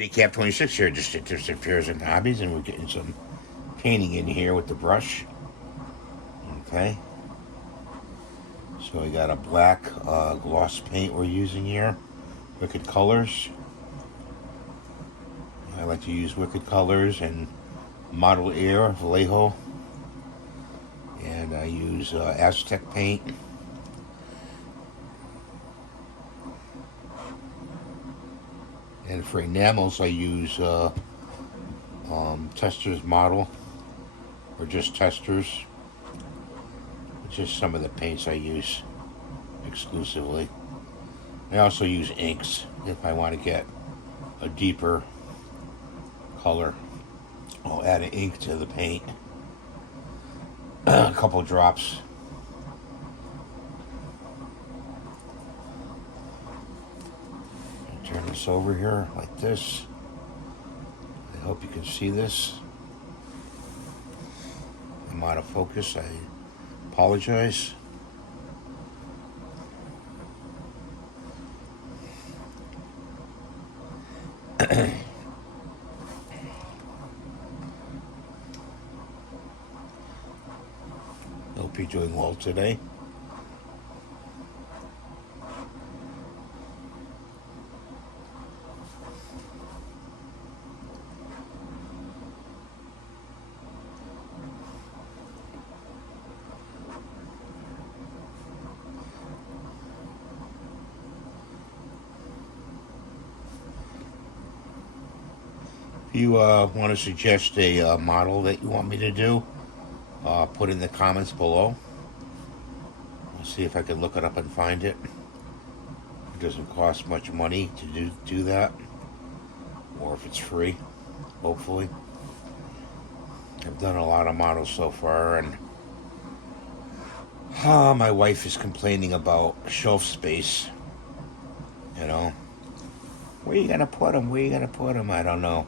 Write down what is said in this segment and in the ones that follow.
Recap 26 here, just disappears and hobbies, and we're getting some painting in here with the brush. Okay, so we got a black gloss paint we're using here, Wicked Colors. I like to use Wicked Colors and Model Air Vallejo, and I use Aztec paint. And for enamels, I use Tester's Model, or just Tester's. It's just some of the paints I use exclusively. I also use inks if I want to get a deeper color. I'll add an ink to the paint, a couple drops. Turn this over here like this. I hope you can see this. I'm out of focus. I apologize. Hope you're doing well today. If you want to suggest a model that you want me to do, put in the comments below. I'll see if I can look it up and find it. It doesn't cost much money to do that, or if it's free, hopefully. I've done a lot of models so far, and my wife is complaining about shelf space. You know, where you gonna put them? Where you gonna put them? I don't know.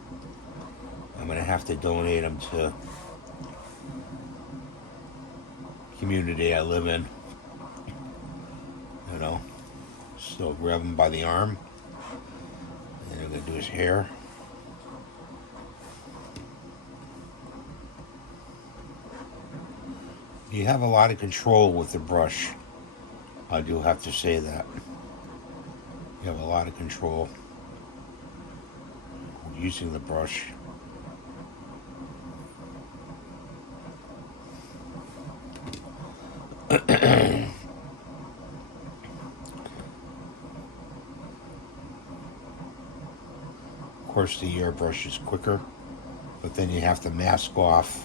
I'm gonna have to donate them to community I live in. You know, so grab him by the arm, and I'm gonna do his hair. You have a lot of control with the brush. I do have to say that. You have a lot of control using the brush. Of course, the airbrush is quicker, but then you have to mask off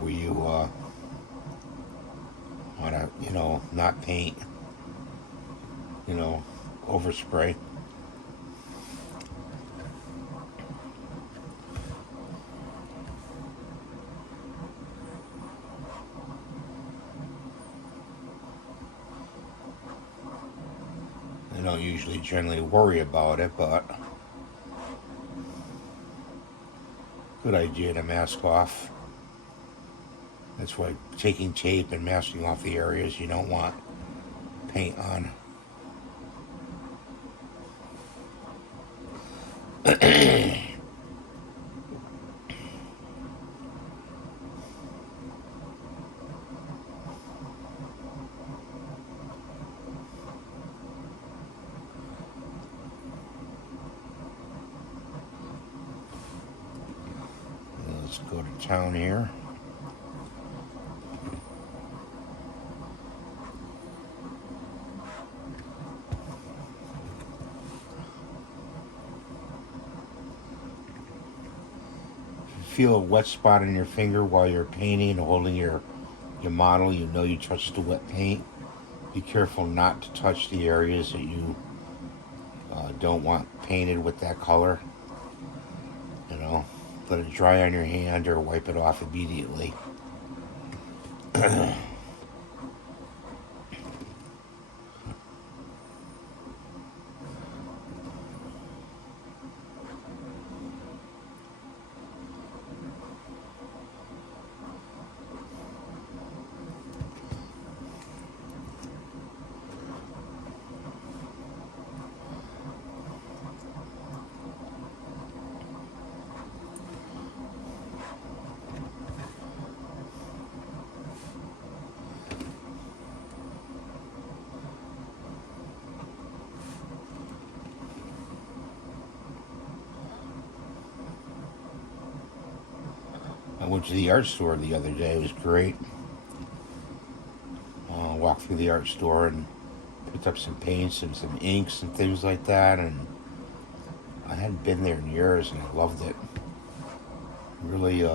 where you want to, not paint, overspray. I don't usually generally worry about it, but good idea to mask off. That's why taking tape and masking off the areas you don't want paint on. Let's go to town here. Feel a wet spot on your finger while you're painting and holding your model, you know you touched the wet paint. Be careful not to touch the areas that you don't want painted with that color. Let it dry on your hand or wipe it off immediately. went to the art store the other day. It was great. Walked through the art store and picked up some paints and some inks and things like that. And I hadn't been there in years, and I loved it. Really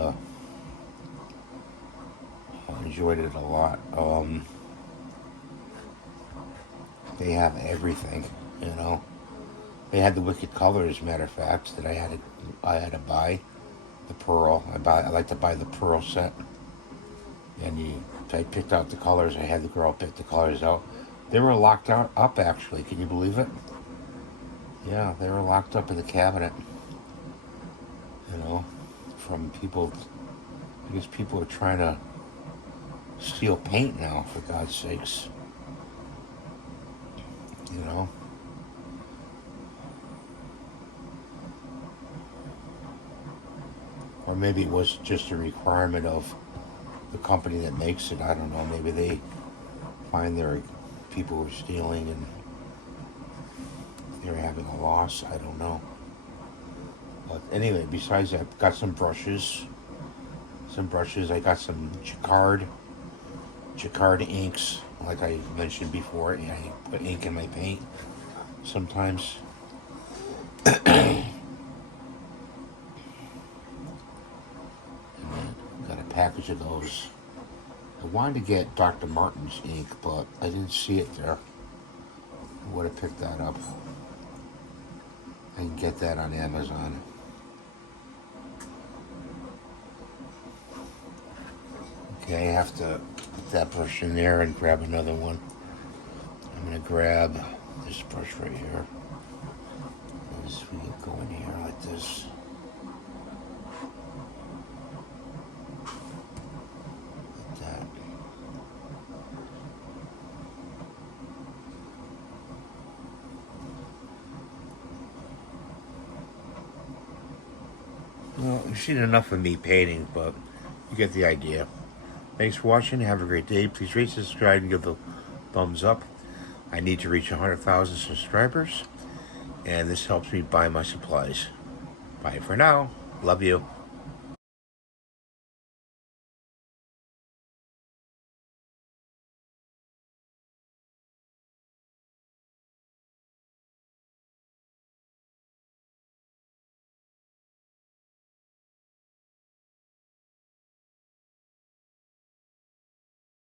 enjoyed it a lot. They have everything, you know. They had the Wicked Color, as a matter of fact, that I had to buy. The pearl. I like to buy the pearl set. And I picked out the colors. I had the girl pick the colors out. They were locked up, actually. Can you believe it? Yeah, they were locked up in the cabinet. You know, from people. I guess people are trying to steal paint now, for God's sakes. You know. Or maybe it was just a requirement of the company that makes it. I don't know. Maybe they find there are people who are stealing and they're having a loss. I don't know. But anyway, besides that, got some brushes. I got some Jacquard inks, like I mentioned before. Yeah, I put ink in my paint sometimes. Got a package of those. I wanted to get Dr. Martin's ink, but I didn't see it there. I would have picked that up. I can get that on Amazon. Okay, I have to put that brush in there and grab another one. I'm going to grab this brush right here. As we get going here like this. Like that. Well, you've seen enough of me painting, but you get the idea. Thanks for watching. Have a great day. Please rate, subscribe, and give the thumbs up. I need to reach 100,000 subscribers, and this helps me buy my supplies. Bye for now. Love you.